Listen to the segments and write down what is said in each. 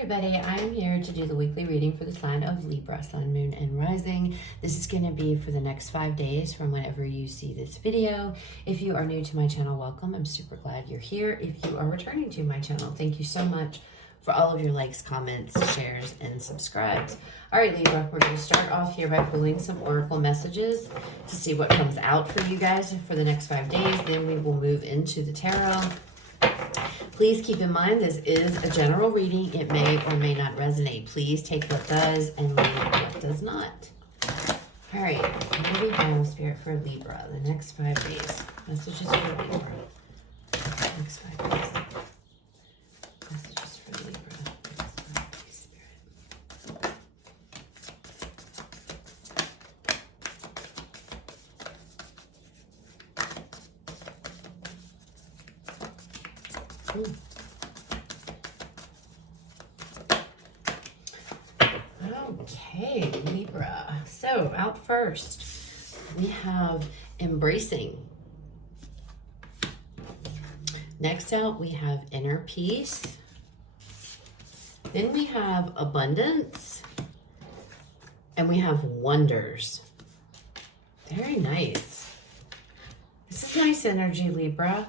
everybody, I'm here to do the weekly reading for the sign of Libra, Sun, Moon, and Rising. This is going to be for the next 5 days from whenever you see this video. If you are new to my channel, welcome. I'm super glad you're here. If you are returning to my channel, thank you so much for all of your likes, comments, shares, and subscribes. All right, Libra, we're going to start off here by pulling some oracle messages to see what comes out for you guys for the next 5 days. Then we will move into the tarot. Please keep in mind this is a general reading. It may or may not resonate. Please take what does and leave what does not. All right, what do we have, Spirit, for Libra the next 5 days? Messages for Libra. Next 5 days. Messages for Libra. Next 5 days, Spirit. Okay, Libra. So out first, we have embracing. Next out, we have inner peace. Then we have abundance. And we have wonders. Very nice. This is nice energy, Libra.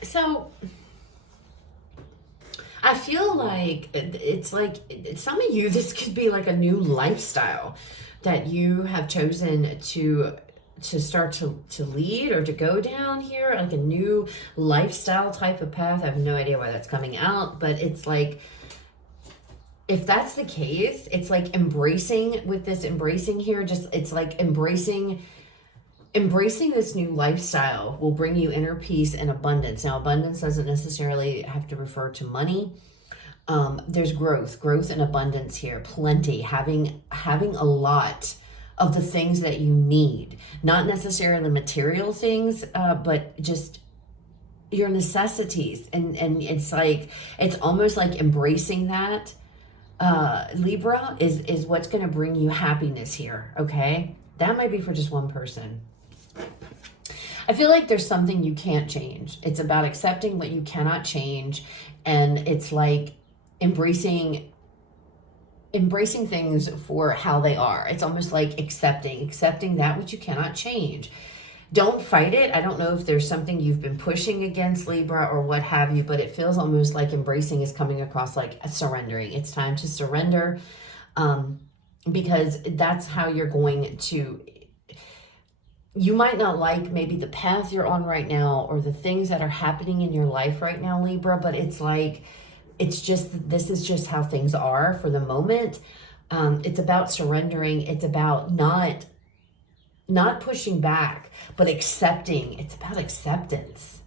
So I feel like it's like some of you, this could be like a new lifestyle that you have chosen to start to lead or to go down here, like a new lifestyle type of path. I have no idea why that's coming out, but it's like, if that's the case, it's like embracing with this embracing here, just it's like embracing this new lifestyle will bring you inner peace and abundance. Now, abundance doesn't necessarily have to refer to money. There's growth and abundance here, plenty, having a lot of the things that you need, not necessarily material things, but just your necessities. And it's like, it's almost like embracing that, Libra, is what's going to bring you happiness here. Okay. That might be for just one person. I feel like there's something you can't change. It's about accepting what you cannot change. And it's like embracing things for how they are. It's almost like accepting that which you cannot change. Don't fight it. I don't know if there's something you've been pushing against, Libra, or what have you, but it feels almost like embracing is coming across like surrendering. It's time to surrender, because that's how you're going to. You might not like maybe the path you're on right now or the things that are happening in your life right now, Libra, but it's like, this is just how things are for the moment. It's about surrendering. It's about not pushing back, but accepting. It's about acceptance.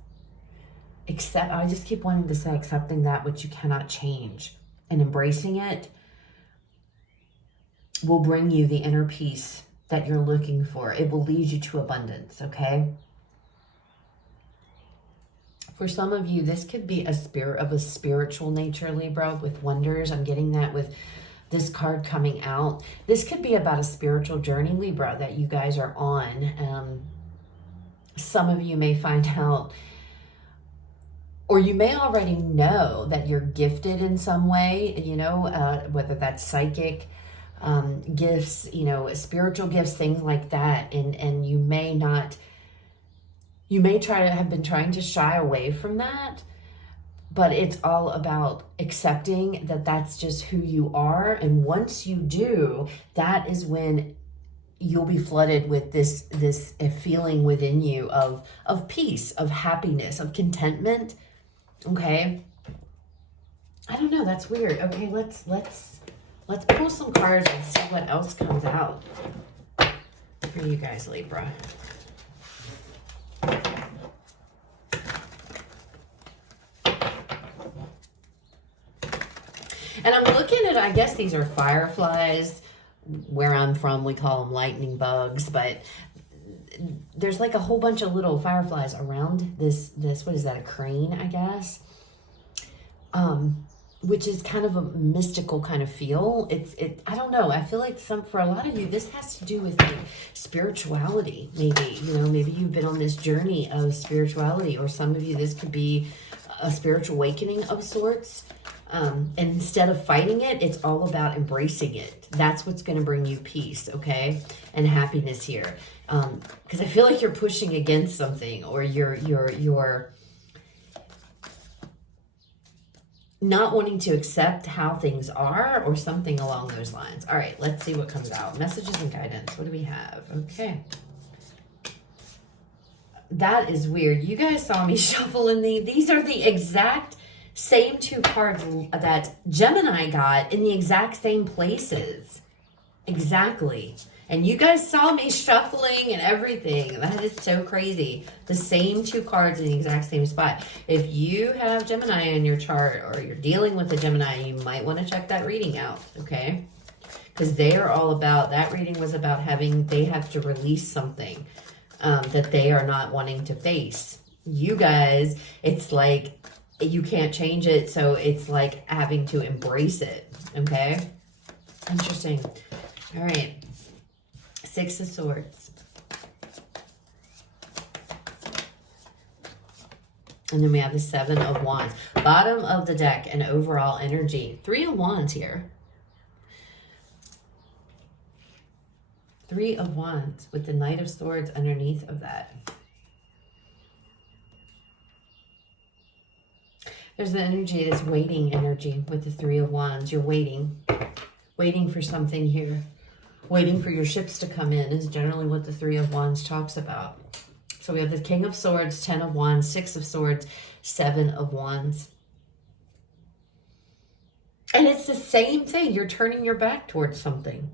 I just keep wanting to say accepting that which you cannot change and embracing it will bring you the inner peace that you're looking for. It will lead you to abundance, okay? For some of you, this could be a spiritual nature, Libra, with wonders. I'm getting that with this card coming out. This could be about a spiritual journey, Libra, that you guys are on. Some of you may find out, or you may already know that you're gifted in some way, you know, whether that's psychic, gifts, you know, spiritual gifts, things like that. And you may have been trying to shy away from that, but it's all about accepting that that's just who you are. And once you do, that is when you'll be flooded with this feeling within you of peace, of happiness, of contentment. Okay. I don't know. That's weird. Okay. Let's pull some cards and see what else comes out for you guys, Libra. And I'm looking at, I guess these are fireflies. Where I'm from, we call them lightning bugs, but there's like a whole bunch of little fireflies around this, what is that, a crane, I guess? which is kind of a mystical kind of feel. I don't know. I feel like for a lot of you, this has to do with like spirituality. Maybe, maybe you've been on this journey of spirituality, or some of you, this could be a spiritual awakening of sorts. And instead of fighting it, it's all about embracing it. That's what's going to bring you peace, okay? And happiness here. Because I feel like you're pushing against something, or you're not wanting to accept how things are, or something along those lines. All right, let's see what comes out. Messages and guidance. What do we have? Okay. That is weird. You guys saw me shuffling these are the exact same two cards that Gemini got in the exact same places. Exactly. And you guys saw me shuffling and everything. That is so crazy. The same two cards in the exact same spot. If you have Gemini in your chart, or you're dealing with a Gemini, you might want to check that reading out, okay? Because they are all about, that reading was about they have to release something that they are not wanting to face. You guys, it's like you can't change it, so it's like having to embrace it, okay? Interesting. All right. Six of Swords. And then we have the Seven of Wands. Bottom of the deck and overall energy. Three of Wands here. Three of Wands with the Knight of Swords underneath of that. There's the energy, this waiting energy with the Three of Wands. You're waiting. Waiting for something here. Waiting for your ships to come in is generally what the Three of Wands talks about. So we have the King of Swords, 10 of Wands, 6 of Swords, 7 of Wands. And it's the same thing. You're turning your back towards something.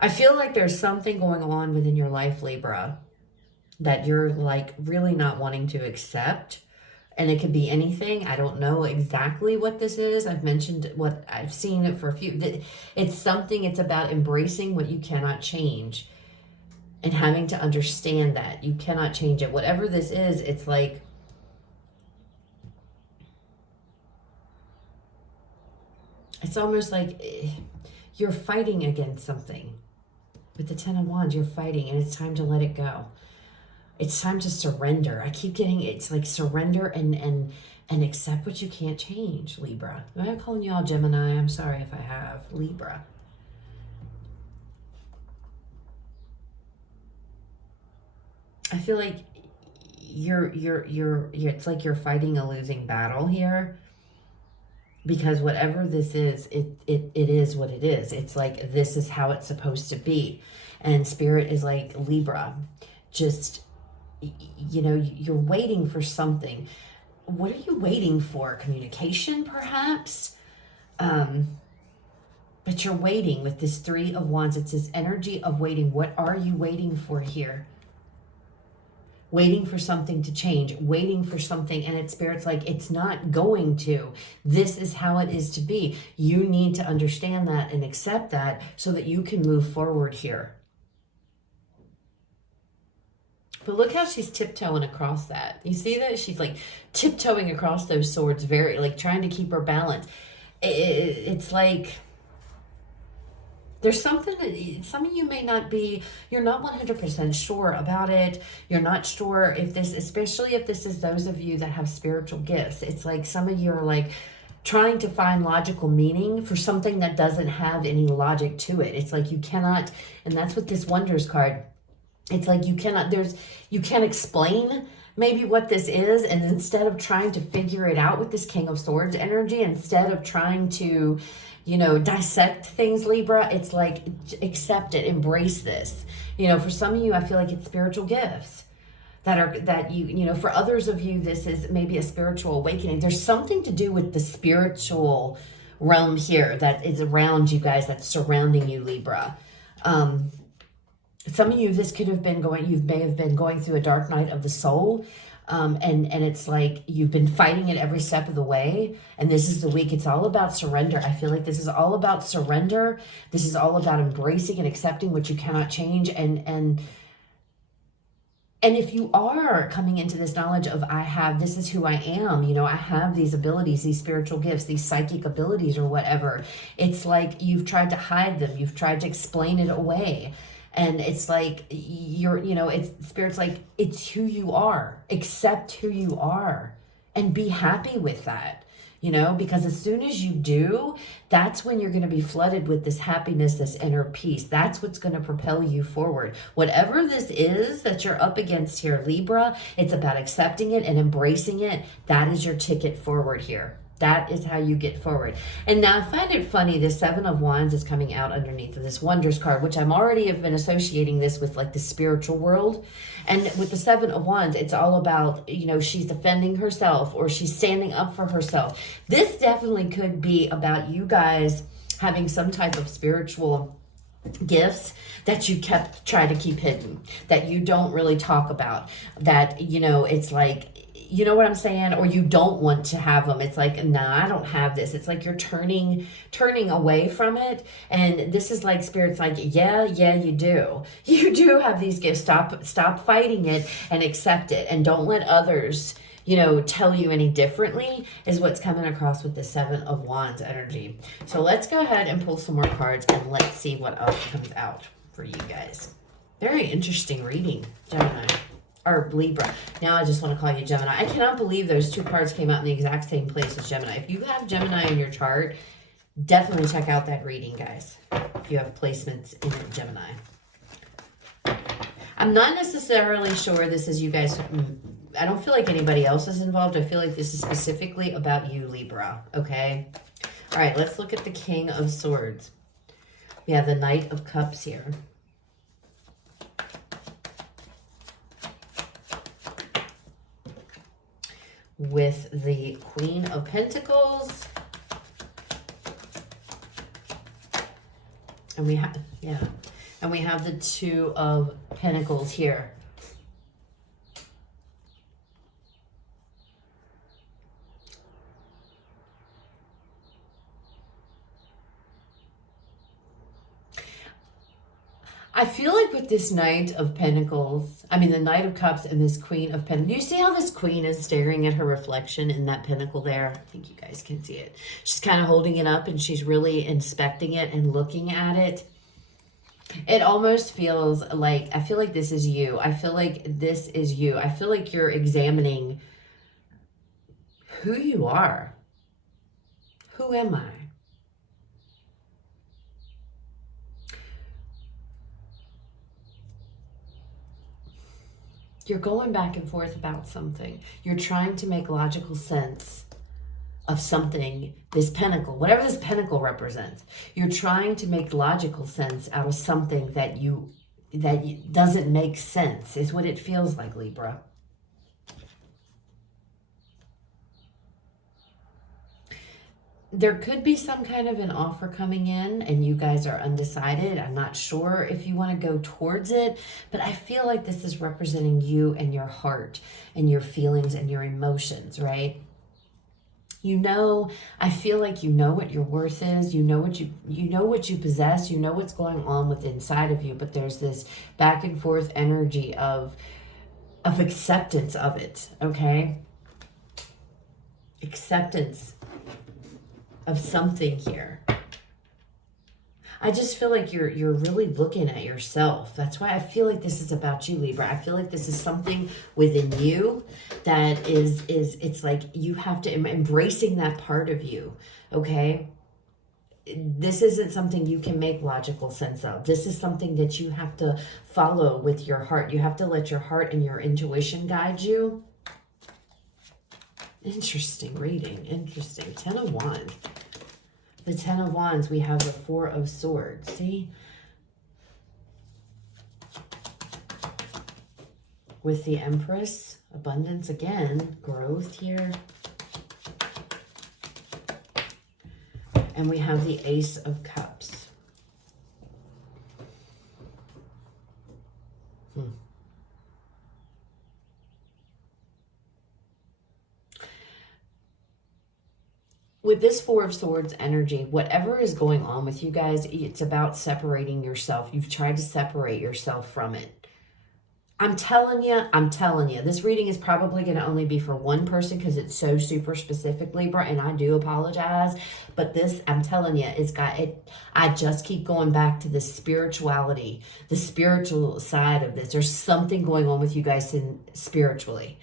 I feel like there's something going on within your life, Libra, that you're like really not wanting to accept. And it could be anything. I don't know exactly what this is. I've mentioned what I've seen it for a few. It's something, it's about embracing what you cannot change and having to understand that you cannot change it. Whatever this is, it's like, it's almost like you're fighting against something. With the 10 of Wands, you're fighting, and it's time to let it go. It's time to surrender. I keep getting, it's like surrender and accept what you can't change, Libra. I'm calling you all Gemini. I'm sorry if I have. Libra. I feel like it's like you're fighting a losing battle here. Because whatever this is, it is what it is. It's like, this is how it's supposed to be. And Spirit is like, Libra, just, you're waiting for something. What are you waiting for? Communication, perhaps? But you're waiting with this Three of Wands. It's this energy of waiting. What are you waiting for here? Waiting for something to change, waiting for something, and it's Spirit's like, it's not going to. This is how it is to be. You need to understand that and accept that so that you can move forward here. But look how she's tiptoeing across that. You see that? She's like tiptoeing across those swords, very like trying to keep her balance. It's like there's something that some of you may not be, you're not 100% sure about it. You're not sure if this, especially if this is those of you that have spiritual gifts. It's like some of you are like trying to find logical meaning for something that doesn't have any logic to it. It's like you cannot, and that's what this Wonders card, it's like you cannot, you can't explain maybe what this is. And instead of trying to figure it out with this King of Swords energy, instead of trying to, dissect things, Libra, it's like, accept it, embrace this. For some of you, I feel like it's spiritual gifts that you for others of you, this is maybe a spiritual awakening. There's something to do with the spiritual realm here that is around you guys, that's surrounding you, Libra. Some of you, this could have been you may have been going through a dark night of the soul. And it's like you've been fighting it every step of the way. And this is the week. It's all about surrender. I feel like this is all about surrender. This is all about embracing and accepting what you cannot change. And And if you are coming into this knowledge of, this is who I am, I have these abilities, these spiritual gifts, these psychic abilities or whatever, it's like you've tried to hide them. You've tried to explain it away. And it's like Spirit's like, it's who you are. Accept who you are and be happy with that. Because as soon as you do, that's when you're going to be flooded with this happiness, this inner peace. That's what's going to propel you forward. Whatever this is that you're up against here, Libra, it's about accepting it and embracing it. That is your ticket forward here. That is how you get forward. And now I find it funny, the Seven of Wands is coming out underneath of this Wonders card, which I'm already have been associating this with like the spiritual world. And with the Seven of Wands, it's all about, she's defending herself or she's standing up for herself. This definitely could be about you guys having some type of spiritual gifts that you kept trying to keep hidden, that you don't really talk about, that, it's like, you know what I'm saying? Or you don't want to have them. It's like, nah, I don't have this. It's like you're turning away from it. And this is like Spirit's like, yeah, you do. You do have these gifts. Stop fighting it and accept it. And don't let others, tell you any differently, is what's coming across with the Seven of Wands energy. So let's go ahead and pull some more cards and let's see what else comes out for you guys. Very interesting reading, Gemini. Or Libra. Now I just want to call you Gemini. I cannot believe those two cards came out in the exact same place as Gemini. If you have Gemini in your chart, definitely check out that reading, guys. If you have placements in Gemini. I'm not necessarily sure this is you guys. I don't feel like anybody else is involved. I feel like this is specifically about you, Libra. Okay? All right, let's look at the King of Swords. We have the Knight of Cups here. With the Queen of Pentacles. And we have the Two of Pentacles here. I feel like with this Knight of Pentacles, the Knight of Cups and this Queen of Pentacles, you see how this Queen is staring at her reflection in that pentacle there? I think you guys can see it. She's kind of holding it up and she's really inspecting it and looking at it. It almost feels like, I feel like this is you. I feel like this is you. I feel like you're examining who you are. Who am I? You're going back and forth about something. You're trying to make logical sense of something, this pentacle, whatever this pentacle represents. You're trying to make logical sense out of something that doesn't make sense, is what it feels like, Libra. There could be some kind of an offer coming in and you guys are undecided. I'm not sure if you want to go towards it, but I feel like this is representing you and your heart and your feelings and your emotions, right? I feel like you know what your worth is. You know what you possess. You know what's going on with inside of you, but there's this back and forth energy of acceptance of it, okay? Acceptance of something here. I just feel like you're really looking at yourself. That's why I feel like this is about you, Libra. I feel like this is something within you that it's like you have to embracing that part of you, okay? This isn't something you can make logical sense of. This is something that you have to follow with your heart. You have to let your heart and your intuition guide you. Interesting reading. Interesting. Ten of Wands. The Ten of Wands, we have the Four of Swords. See? With the Empress, abundance again, growth here. And we have the Ace of Cups. With this Four of Swords energy, whatever is going on with you guys, it's about separating yourself. You've tried to separate yourself from it. I'm telling you, this reading is probably going to only be for one person because it's so super specific, Libra, and I do apologize. But this, I'm telling you, it's got it. I just keep going back to the spirituality, the spiritual side of this. There's something going on with you guys spiritually.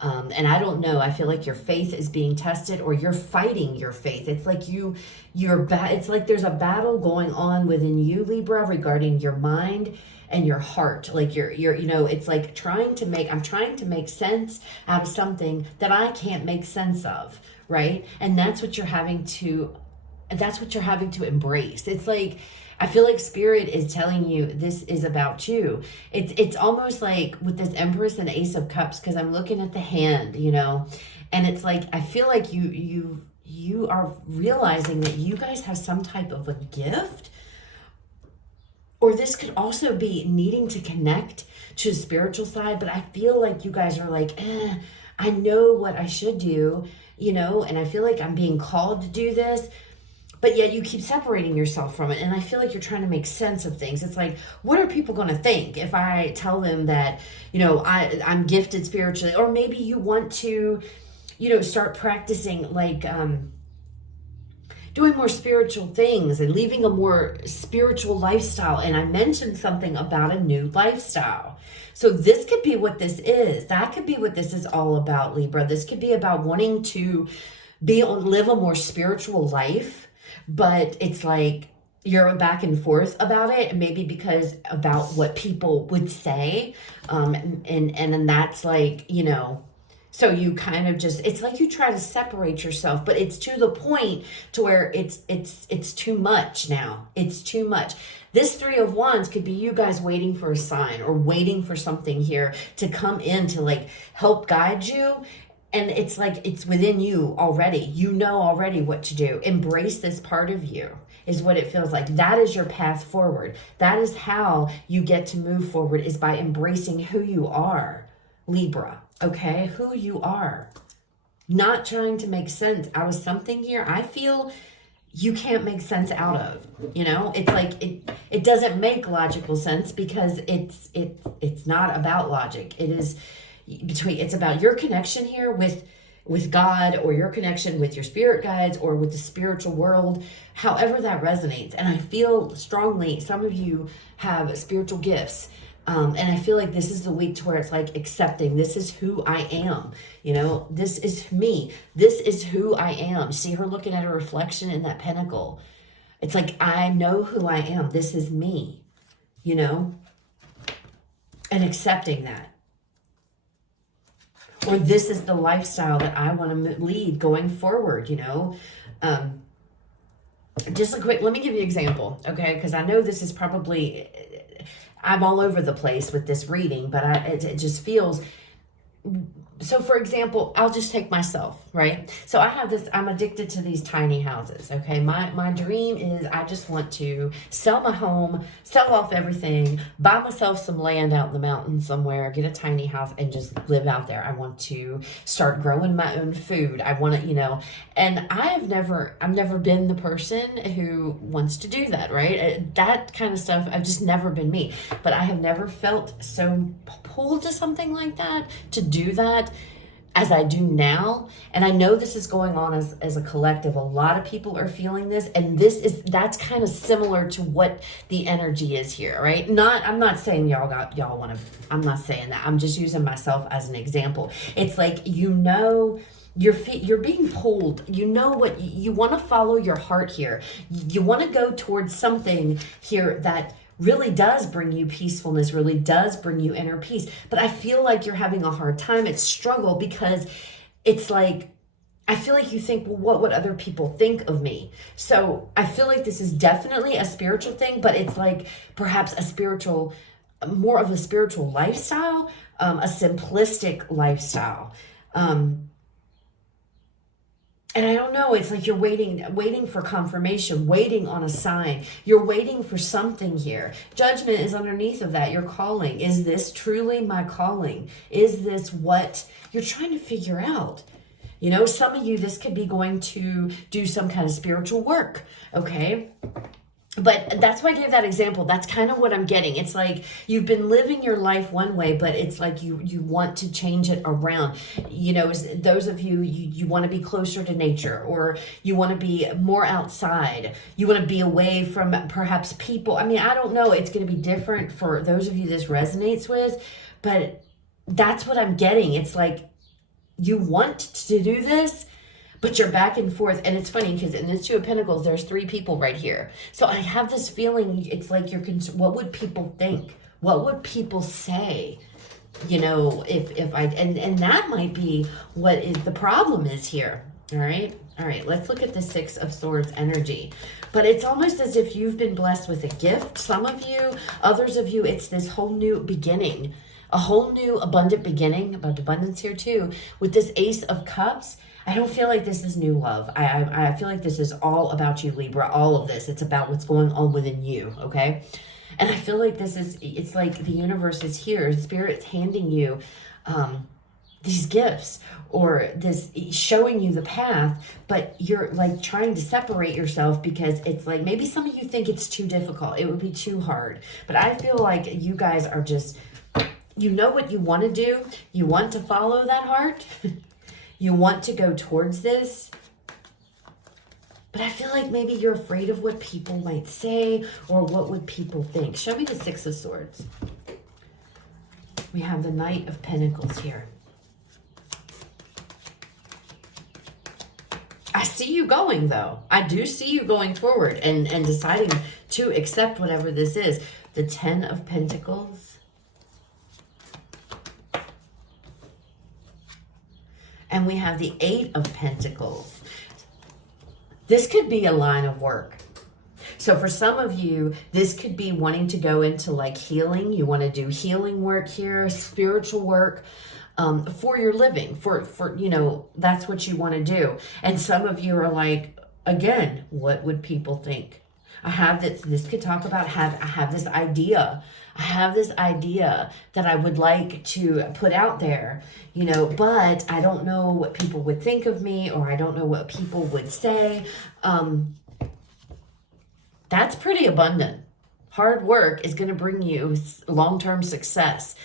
And I don't know, I feel like your faith is being tested, or you're fighting your faith. It's like it's like there's a battle going on within you, Libra, regarding your mind and your heart. Like you're, it's like I'm trying to make sense out of something that I can't make sense of, right? And that's what you're having to embrace. It's like, I feel like Spirit is telling you this is about you. It's almost like with this Empress and Ace of Cups, because I'm looking at the hand, and it's like, I feel like you are realizing that you guys have some type of a gift, or this could also be needing to connect to the spiritual side, but I feel like you guys are like, I know what I should do, and I feel like I'm being called to do this, but yet you keep separating yourself from it. And I feel like you're trying to make sense of things. It's like, what are people going to think if I tell them that, I'm gifted spiritually? Or maybe you want to, start practicing like doing more spiritual things and leaving a more spiritual lifestyle. And I mentioned something about a new lifestyle. So this could be what this is. That could be what this is all about, Libra. This could be about wanting to live a more spiritual life. But it's like you're back and forth about it, maybe because about what people would say. And then that's like, so you kind of just, it's like you try to separate yourself, but it's to the point to where it's too much now. It's too much. This Three of Wands could be you guys waiting for a sign or waiting for something here to come in to like help guide you. And it's like, it's within you already. You know already what to do. Embrace this part of you is what it feels like. That is your path forward. That is how you get to move forward, is by embracing who you are, Libra. Okay? Who you are. Not trying to make sense out of something here. I feel you can't make sense out of, it's like, it doesn't make logical sense because it's not about logic. It is it's about your connection here with God, or your connection with your spirit guides, or with the spiritual world, however that resonates. And I feel strongly some of you have spiritual gifts, and I feel like this is the week to where it's like accepting, this is who I am, this is me, this is who I am. See her looking at her reflection in that pentacle. It's like, I know who I am, this is me, and accepting that. Or this is the lifestyle that I want to lead going forward, Just a quick, let me give you an example, okay? Because I know this is probably, I'm all over the place with this reading, but it just feels, so for example, I'll just take myself, right? So I have this, I'm addicted to these tiny houses, okay? My dream is I just want to sell my home, sell off everything, buy myself some land out in the mountains somewhere, get a tiny house and just live out there. I want to start growing my own food. I want to, and I've never been the person who wants to do that, right? That kind of stuff, I've just never been me. But I have never felt so pulled to something like that, to do that, as I do now. And I know this is going on as a collective. A lot of people are feeling this, and that's kind of similar to what the energy is here, right? I'm not saying y'all want to, I'm not saying that. I'm just using myself as an example. It's like, you're being pulled. What you want to follow your heart here. You want to go towards something here that really does bring you peacefulness, really does bring you inner peace. But I feel like you're having a hard time. It's struggle because it's like, I feel like you think, well, what would other people think of me? So I feel like this is definitely a spiritual thing, but it's like perhaps more of a spiritual lifestyle, a simplistic lifestyle. And I don't know, it's like you're waiting for confirmation, waiting on a sign. You're waiting for something here. Judgment is underneath of that. Your calling. Is this truly my calling? Is this what you're trying to figure out? Some of you, this could be going to do some kind of spiritual work, okay? But that's why I gave that example. That's kind of what I'm getting. It's like you've been living your life one way, but it's like you want to change it around. You know, those of you want to be closer to nature, or you want to be more outside. You want to be away from perhaps people. I mean, I don't know. It's going to be different for those of you this resonates with, but that's what I'm getting. It's like you want to do this, but you're back and forth. And it's funny because in this Two of Pentacles, there's 3 people right here. So I have this feeling it's like you're concerned. What would people think? What would people say? You know, if I, and that might be what is the problem is here. All right. All right. Let's look at the 6 of Swords energy. But it's almost as if you've been blessed with a gift. Some of you, others of you, it's this whole new beginning, a whole new abundant beginning, about abundance here too, with this Ace of Cups. I don't feel like this is new love. I feel like this is all about you, Libra. All of this. It's about what's going on within you, okay? And I feel like this is, it's like the universe is here. Spirit's handing you these gifts, or this, showing you the path, but you're like trying to separate yourself because it's like, maybe some of you think it's too difficult. It would be too hard. But I feel like you guys are just, you know what you want to do. You want to follow that heart. You want to go towards this, but I feel like maybe you're afraid of what people might say, or what would people think. Show me the 6 of Swords. We have the Knight of Pentacles here. I see you going, though. I do see you going forward and deciding to accept whatever this is. The 10 of Pentacles. And we have the 8 of Pentacles. This could be a line of work. So for some of you, this could be wanting to go into like healing. You want to do healing work here, spiritual work, for your living, for you know, that's what you want to do. And some of you are like, again, what would people think? I have this could talk about, I have this idea. I have this idea that I would like to put out there, you know, but I don't know what people would think of me, or I don't know what people would say. That's pretty abundant. Hard work is going to bring you long-term success,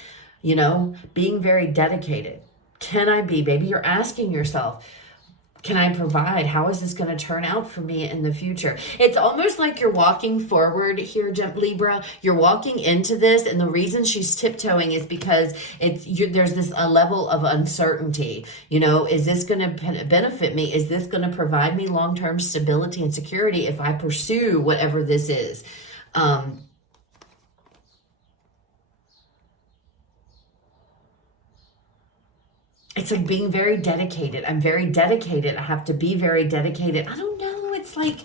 you know, being very dedicated. Can I be? Maybe you're asking yourself, can I provide? How is this going to turn out for me in the future? It's almost like you're walking forward here, Libra. You're walking into this, and the reason she's tiptoeing is because there's this a level of uncertainty. You know, is this going to benefit me? Is this going to provide me long-term stability and security if I pursue whatever this is? It's like being very dedicated. I'm very dedicated. I have to be very dedicated. I don't know. It's like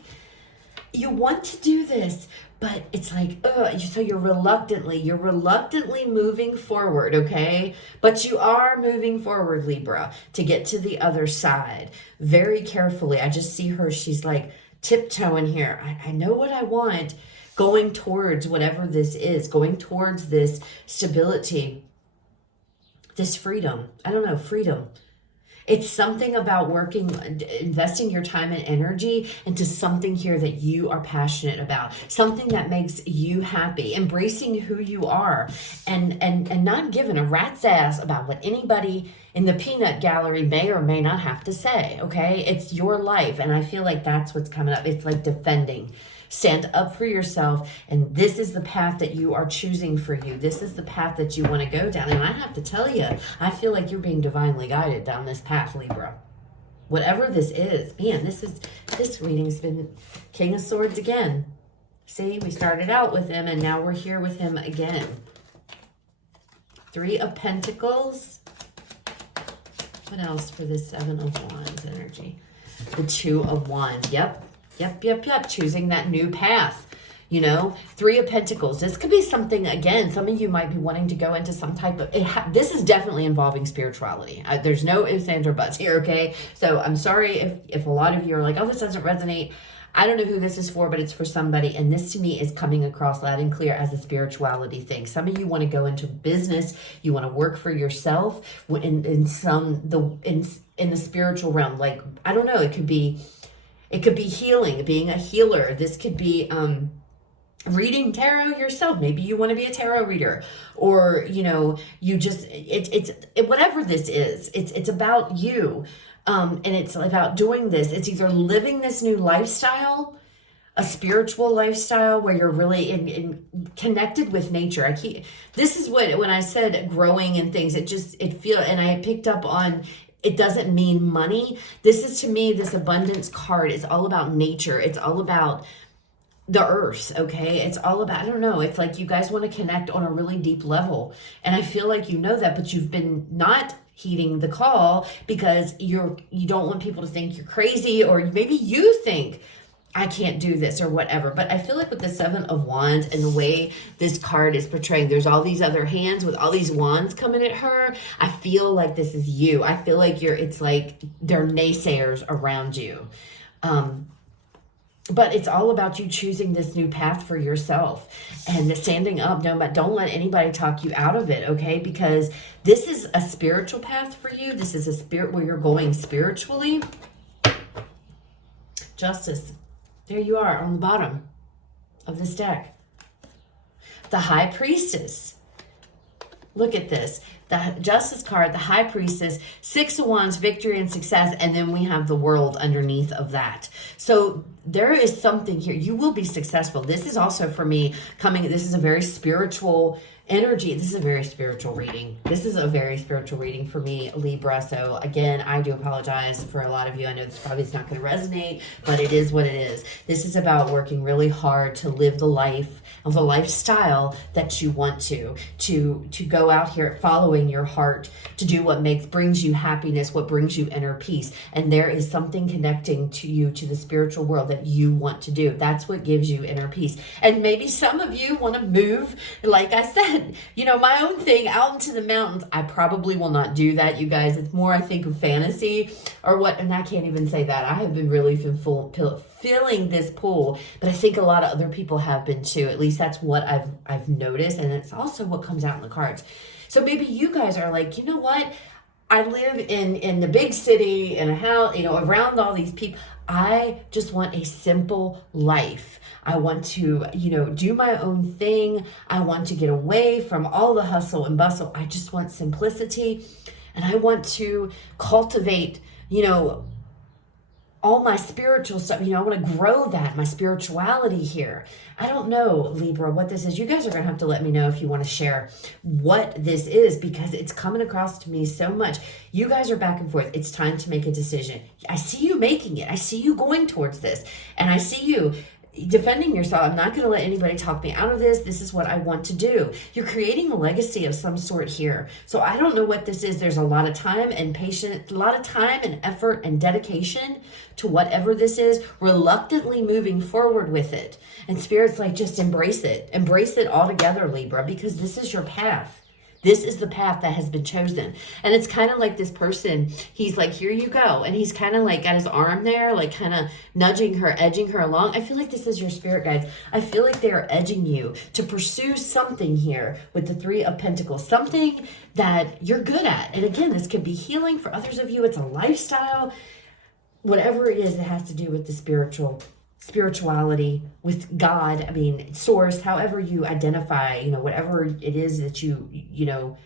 you want to do this, but it's like, so you're reluctantly moving forward, okay? But you are moving forward, Libra, to get to the other side. Very carefully. I just see her. She's like tiptoeing here. I know what I want. Going towards whatever this is. Going towards this stability. This freedom. I don't know, freedom. It's something about working, investing your time and energy into something here that you are passionate about, something that makes you happy, embracing who you are, and not giving a rat's ass about what anybody in the peanut gallery may or may not have to say, okay? It's your life, and I feel like that's what's coming up. It's like defending. Stand up for yourself, and this is the path that you are choosing for you. This is the path that you want to go down. And I have to tell you, I feel like you're being divinely guided down this path, Libra. Whatever this is, man, this reading's been King of Swords again. See, we started out with him, and now we're here with him again. 3 of Pentacles. What else for this 7 of Wands energy? The 2 of Wands. Yep. Choosing that new path, you know. 3 of Pentacles. This could be something, again, some of you might be wanting to go into some type of, this is definitely involving spirituality. There's no ifs, ands, or buts here, okay? So I'm sorry if a lot of you are like, oh, this doesn't resonate. I don't know who this is for, but it's for somebody. And this to me is coming across loud and clear as a spirituality thing. Some of you want to go into business. You want to work for yourself in the spiritual realm. Like, I don't know, it could be healing, being a healer. This could be reading tarot yourself. Maybe you want to be a tarot reader, or, you know, you just, whatever this is, it's about you. And it's about doing this. It's either living this new lifestyle, a spiritual lifestyle where you're really connected with nature. This is what, when I said growing and things, and I picked up on, it doesn't mean money. This is, to me, this abundance card is all about nature. It's all about the earth, okay? It's all about, I don't know, it's like you guys want to connect on a really deep level. And I feel like you know that, but you've been not heeding the call because you don't want people to think you're crazy, or maybe you think I can't do this or whatever. But I feel like with the Seven of Wands and the way this card is portraying, there's all these other hands with all these wands coming at her. I feel like this is you. I feel like it's like they're naysayers around you. But it's all about you choosing this new path for yourself and standing up. Don't let anybody talk you out of it, okay? Because this is a spiritual path for you. This is a spirit where you're going spiritually. Justice. There you are on the bottom of this deck. The High Priestess. Look at this. The Justice card, the High Priestess, Six of Wands, victory and success, and then we have the World underneath of that. So there is something here. You will be successful. This is also, for me, this is a very spiritual energy. This is a very spiritual reading. This is a very spiritual reading for me, Libra. So again, I do apologize for a lot of you. I know this probably is not going to resonate, but it is what it is. This is about working really hard to live the life of a lifestyle that you want to go out here following your heart, to do what brings you happiness, what brings you inner peace. And there is something connecting to you, to the spiritual world, that you want to do. That's what gives you inner peace. And maybe some of you want to move, like I said, you know, my own thing, out into the mountains. I probably will not do that, you guys. It's more, I think, of fantasy or what, and I can't even say that. I have been really feeling this pull, but I think a lot of other people have been too. At least that's what I've noticed, and it's also what comes out in the cards. So maybe you guys are like, you know what? I live in the big city, in a house, you know, around all these people. I just want a simple life. I want to, you know, do my own thing. I want to get away from all the hustle and bustle. I just want simplicity, and I want to cultivate, you know, all my spiritual stuff. You know, I want to grow that, my spirituality here. I don't know, Libra, what this is. You guys are going to have to let me know if you want to share what this is, because it's coming across to me so much. You guys are back and forth. It's time to make a decision. I see you making it. I see you going towards this, and I see you defending yourself. I'm not going to let anybody talk me out of this. This is what I want to do. You're creating a legacy of some sort here. So I don't know what this is. There's a lot of time and patience, a lot of time and effort and dedication to whatever this is, reluctantly moving forward with it. And Spirit's like, just embrace it. Embrace it all together, Libra, because this is your path. This is the path that has been chosen. And it's kind of like this person, he's like, here you go. And he's kind of like got his arm there, like kind of nudging her, edging her along. I feel like this is your spirit guides. I feel like they are edging you to pursue something here with the Three of Pentacles, something that you're good at. And again, this could be healing. For others of you, it's a lifestyle. Whatever it is that has to do with the spirituality, with God, I mean, source, however you identify, you know, whatever it is that you know,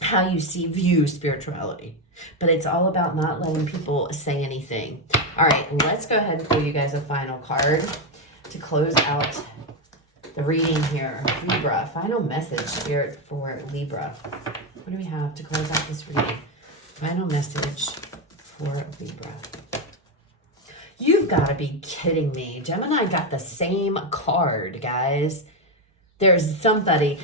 how you view spirituality. But it's all about not letting people say anything. All right, let's go ahead and pull you guys a final card to close out the reading here. Libra, final message, Spirit, for Libra. What do we have to close out this reading? Final message for Libra. You've got to be kidding me. Gemini got the same card, guys. There's somebody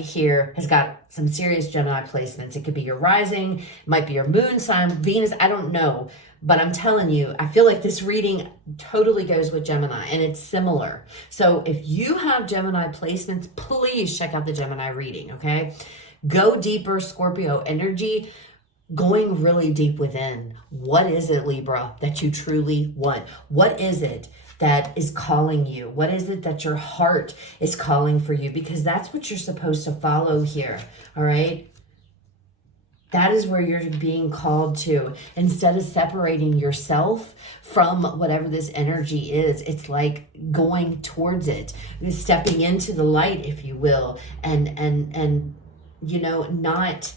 here has got some serious Gemini placements. It could be your rising, it might be your moon sign, Venus, I don't know. But I'm telling you, I feel like this reading totally goes with Gemini, and it's similar. So if you have Gemini placements, please check out the Gemini reading, okay? Go deeper, Scorpio energy. Going really deep within. What is it, Libra, that you truly want? What is it that is calling you? What is it that your heart is calling for you? Because that's what you're supposed to follow here, all right? That is where you're being called to. Instead of separating yourself from whatever this energy is, it's like going towards it, stepping into the light, if you will, and you know, not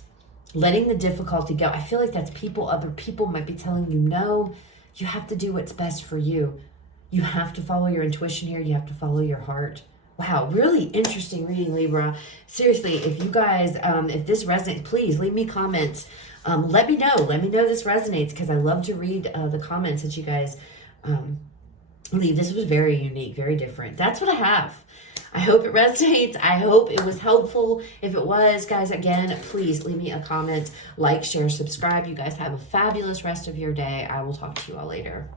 letting the difficulty go. I feel like that's people, other people might be telling you, no, you have to do what's best for you. You have to follow your intuition here. You have to follow your heart. Wow, really interesting reading, Libra. Seriously, if you guys, if this resonates, please leave me comments. Let me know. Let me know this resonates, because I love to read the comments that you guys leave. This was very unique, very different. That's what I have. I hope it resonates. I hope it was helpful. If it was, guys, again, please leave me a comment, like, share, subscribe. You guys have a fabulous rest of your day. I will talk to you all later.